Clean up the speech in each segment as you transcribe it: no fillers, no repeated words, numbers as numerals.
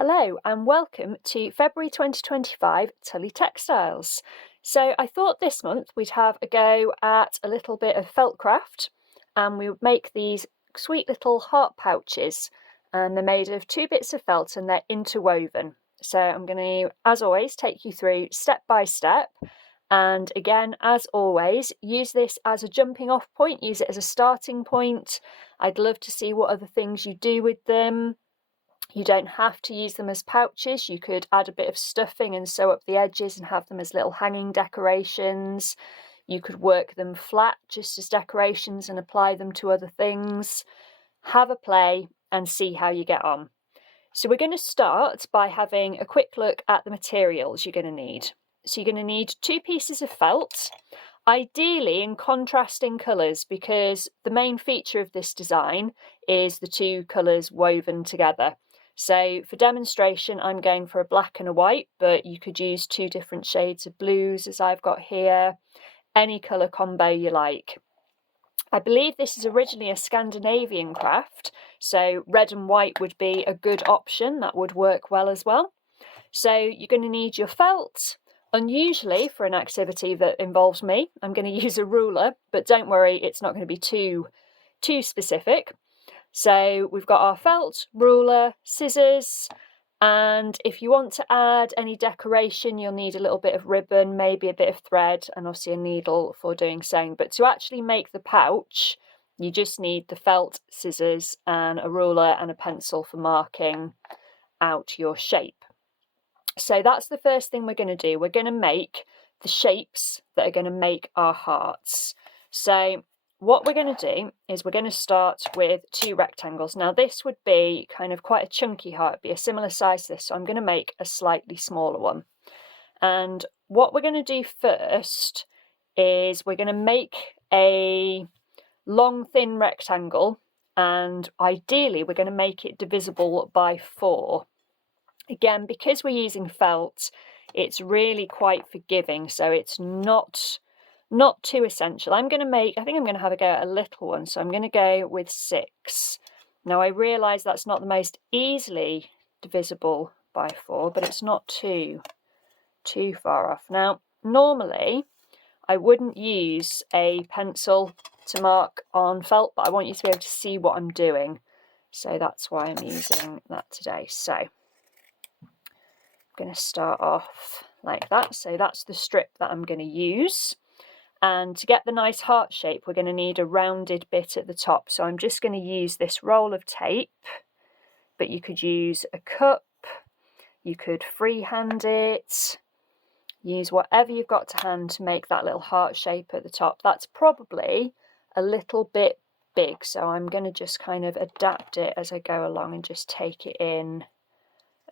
Hello and welcome to February 2025 Tullie Textiles. So I thought this month we'd have a go at a little bit of felt craft, and we would make these sweet little heart pouches, and they're made of 2 bits of felt and they're interwoven. So I'm going to, as always, take you through step by step, and again, as always, use this as a jumping off point, use it as a starting point. I'd love to see what other things you do with them. You don't have to use them as pouches. You could add a bit of stuffing and sew up the edges and have them as little hanging decorations. You could work them flat just as decorations and apply them to other things. Have a play and see how you get on. So we're going to start by having a quick look at the materials you're going to need. So you're going to need 2 pieces of felt, ideally in contrasting colours, because the main feature of this design is the 2 colours woven together. So for demonstration, I'm going for a black and a white, but you could use 2 different shades of blues as I've got here, any colour combo you like. I believe this is originally a Scandinavian craft, so red and white would be a good option. That would work well as well. So you're going to need your felt. Unusually for an activity that involves me, I'm going to use a ruler, but don't worry, it's not going to be too specific. So we've got our felt, ruler, scissors, and if you want to add any decoration, you'll need a little bit of ribbon, maybe a bit of thread, and obviously a needle for doing sewing. But to actually make the pouch, you just need the felt, scissors, and a ruler and a pencil for marking out your shape. So that's the first thing we're going to do. We're going to make the shapes that are going to make our hearts. So what we're going to do is we're going to start with 2 rectangles. Now this would be kind of quite a chunky heart, it'd be a similar size to this, so I'm going to make a slightly smaller one. And what we're going to do first is we're going to make a long thin rectangle, and ideally we're going to make it divisible by 4. Again, because we're using felt, it's really quite forgiving, so it's not too essential. I think I'm going to have a go at a little one, so I'm going to go with 6. Now I realise that's not the most easily divisible by 4, but it's not too far off. Now normally I wouldn't use a pencil to mark on felt, but I want you to be able to see what I'm doing, so that's why I'm using that today. So I'm going to start off like that. So that's the strip that I'm going to use. And to get the nice heart shape, we're going to need a rounded bit at the top. So I'm just going to use this roll of tape, but you could use a cup, you could freehand it, use whatever you've got to hand to make that little heart shape at the top. That's probably a little bit big, so I'm going to just kind of adapt it as I go along and just take it in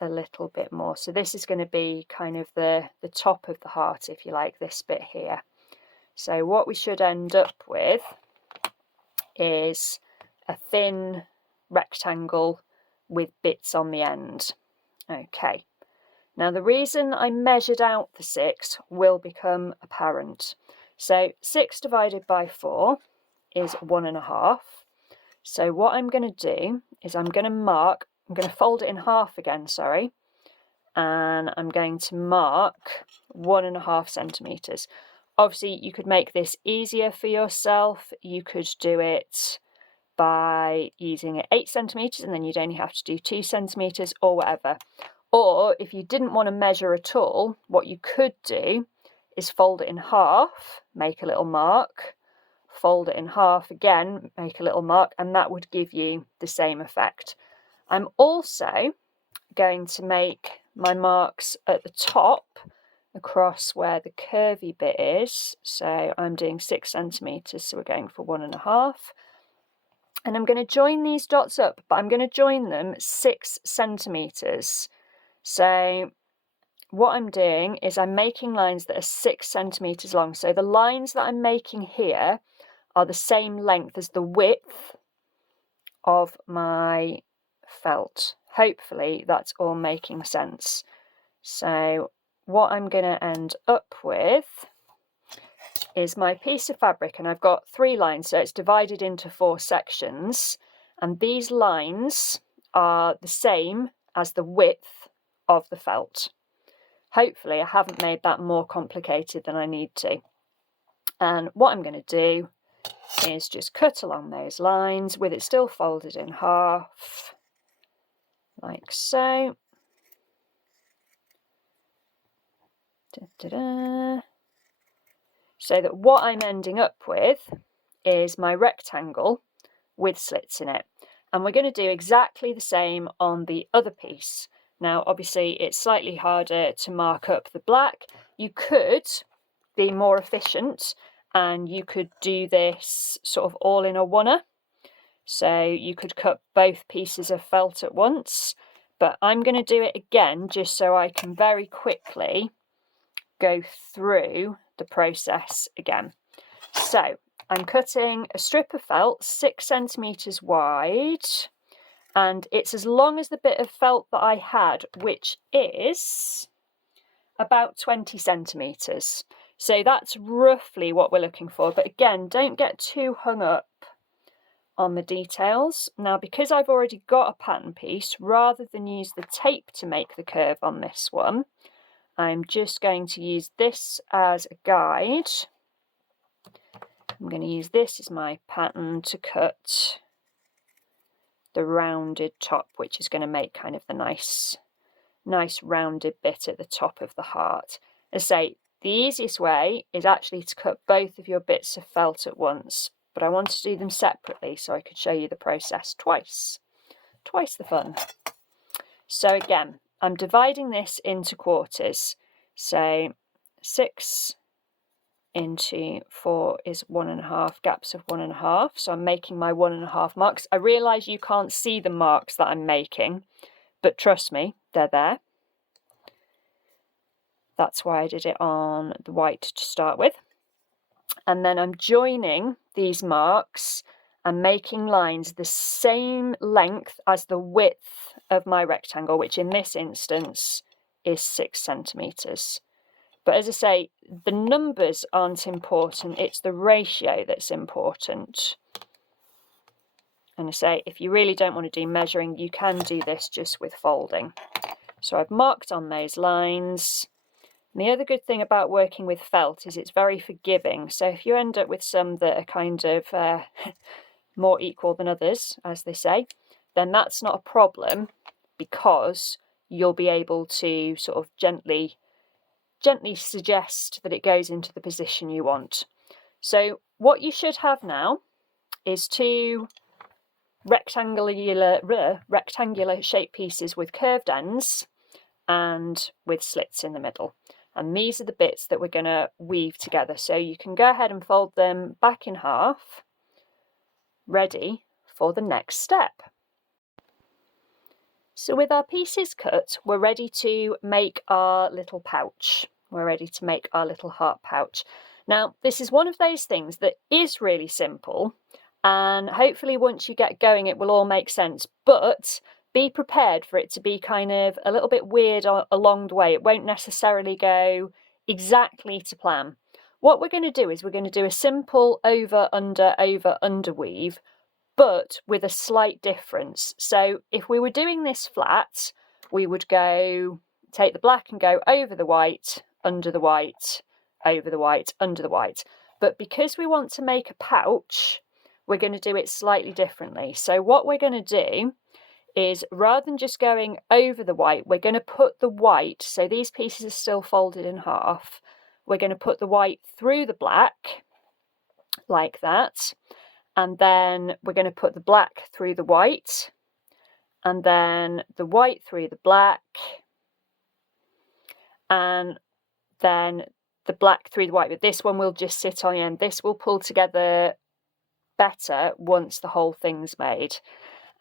a little bit more. So this is going to be kind of the top of the heart, if you like, this bit here. So what we should end up with is a thin rectangle with bits on the end. Okay, now the reason I measured out the 6 will become apparent. So 6 divided by 4 is 1.5. So what I'm going to do is I'm going to fold it in half again, and I'm going to mark 1.5 centimetres. Obviously, you could make this easier for yourself. You could do it by using 8 centimetres, and then you'd only have to do 2 centimetres or whatever. Or if you didn't want to measure at all, what you could do is fold it in half, make a little mark, fold it in half again, make a little mark, and that would give you the same effect. I'm also going to make my marks at the top across where the curvy bit is. So I'm doing 6 centimetres, so we're going for 1.5. And I'm going to join these dots up, but I'm going to join them 6 centimetres. So what I'm doing is I'm making lines that are 6 centimetres long. So the lines that I'm making here are the same length as the width of my felt. Hopefully that's all making sense. So what I'm going to end up with is my piece of fabric, and I've got 3 lines, so it's divided into 4 sections, and these lines are the same as the width of the felt. Hopefully I haven't made that more complicated than I need to. And what I'm going to do is just cut along those lines with it still folded in half, like so. Da-da-da. So that what I'm ending up with is my rectangle with slits in it. And we're going to do exactly the same on the other piece. Now, obviously, it's slightly harder to mark up the black. You could be more efficient and you could do this sort of all in a oneer. So you could cut both pieces of felt at once, but I'm going to do it again just so I can very quickly go through the process again. So I'm cutting a strip of felt 6 centimetres wide, and it's as long as the bit of felt that I had, which is about 20 centimetres. So that's roughly what we're looking for. But again, don't get too hung up on the details. Now, because I've already got a pattern piece, rather than use the tape to make the curve on this one, I'm just going to use this as a guide. I'm going to use this as my pattern to cut the rounded top, which is going to make kind of the nice rounded bit at the top of the heart. As I say, the easiest way is actually to cut both of your bits of felt at once, but I want to do them separately so I could show you the process twice the fun. So again, I'm dividing this into quarters. So 6 into 4 is 1.5 gaps of 1.5. So I'm making my 1.5 marks. I realise you can't see the marks that I'm making, but trust me, they're there. That's why I did it on the white to start with. And then I'm joining these marks and making lines the same length as the width of my rectangle, which in this instance is 6 centimetres. But as I say, the numbers aren't important, it's the ratio that's important. And I say, if you really don't want to do measuring, you can do this just with folding. So I've marked on those lines. And the other good thing about working with felt is it's very forgiving. So if you end up with some that are kind of more equal than others, as they say, then that's not a problem, because you'll be able to sort of gently suggest that it goes into the position you want. So what you should have now is 2 rectangular shaped pieces with curved ends and with slits in the middle. And these are the bits that we're going to weave together. So you can go ahead and fold them back in half, ready for the next step. So with our pieces cut, we're ready to make our little pouch. We're ready to make our little heart pouch. Now, this is one of those things that is really simple, and hopefully once you get going it will all make sense, but be prepared for it to be kind of a little bit weird along the way. It won't necessarily go exactly to plan. What we're going to do is we're going to do a simple over, under weave, but with a slight difference. So if we were doing this flat, we would take the black and go over the white, under the white, over the white, under the white. But because we want to make a pouch, we're going to do it slightly differently. So what we're going to do is, rather than just going over the white, we're going to put the white, so these pieces are still folded in half, we're going to put the white through the black, like that. And then we're going to put the black through the white, and then the white through the black, and then the black through the white. But this one will just sit on the end. This will pull together better once the whole thing's made.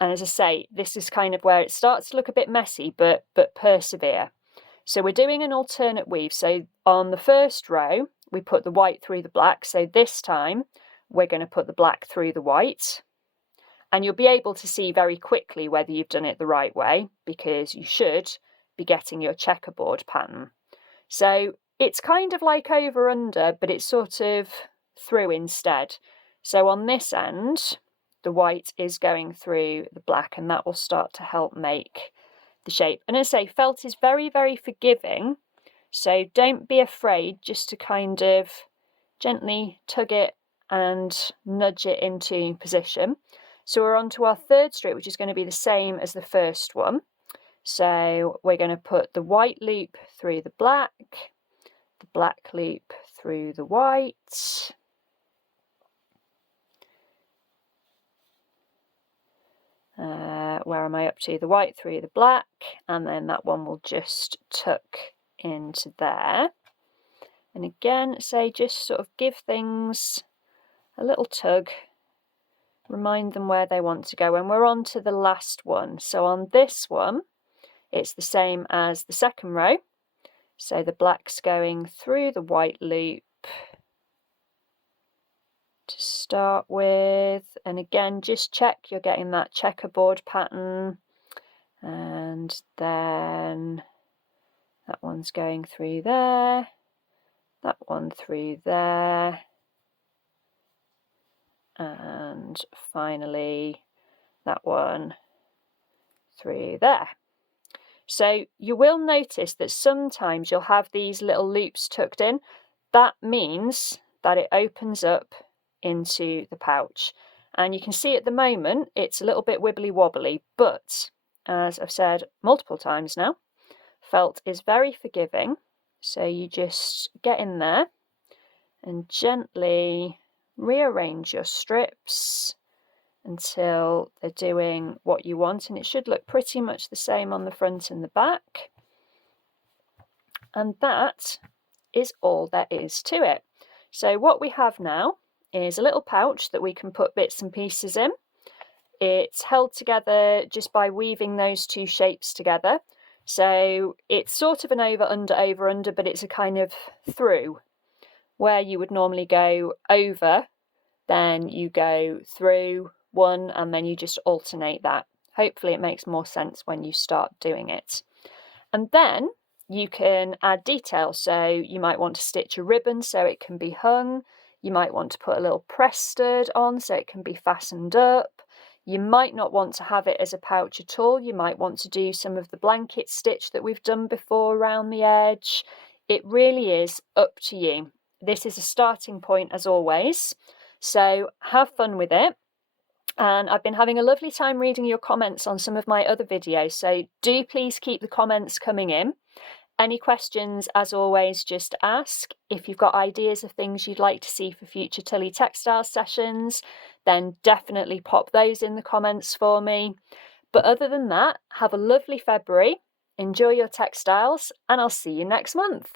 And as I say, this is kind of where it starts to look a bit messy, but persevere. So we're doing an alternate weave. So on the first row, we put the white through the black. So this time, we're going to put the black through the white, and you'll be able to see very quickly whether you've done it the right way, because you should be getting your checkerboard pattern. So it's kind of like over under, but it's sort of through instead. So on this end, the white is going through the black, and that will start to help make the shape. And as I say, felt is very, very forgiving, so don't be afraid just to kind of gently tug it and nudge it into position. So we're on to our third strip, which is going to be the same as the first one. So we're going to put the white loop through the black loop through the white, where am I up to? The white through the black, and then that one will just tuck into there. And again, say just sort of give things a little tug, remind them where they want to go. And we're on to the last one. So on this one, it's the same as the second row. So the black's going through the white loop to start with, and again just check you're getting that checkerboard pattern, and then that one's going through there, that one through there, and finally that one through there. So you will notice that sometimes you'll have these little loops tucked in. That means that it opens up into the pouch, and you can see at the moment it's a little bit wibbly wobbly, but as I've said multiple times now, felt is very forgiving, so you just get in there and gently rearrange your strips until they're doing what you want, and it should look pretty much the same on the front and the back. And that is all there is to it. So what we have now is a little pouch that we can put bits and pieces in. It's held together just by weaving those two shapes together. So it's sort of an over, under, but it's a kind of through, where you would normally go over, then you go through one, and then you just alternate that. Hopefully it makes more sense when you start doing it. And then you can add detail. So you might want to stitch a ribbon so it can be hung. You might want to put a little press stud on so it can be fastened up. You might not want to have it as a pouch at all. You might want to do some of the blanket stitch that we've done before around the edge. It really is up to you. This is a starting point as always. So have fun with it. And I've been having a lovely time reading your comments on some of my other videos. So do please keep the comments coming in. Any questions, as always, just ask. If you've got ideas of things you'd like to see for future Tullie Textiles sessions, then definitely pop those in the comments for me. But other than that, have a lovely February, enjoy your textiles, and I'll see you next month.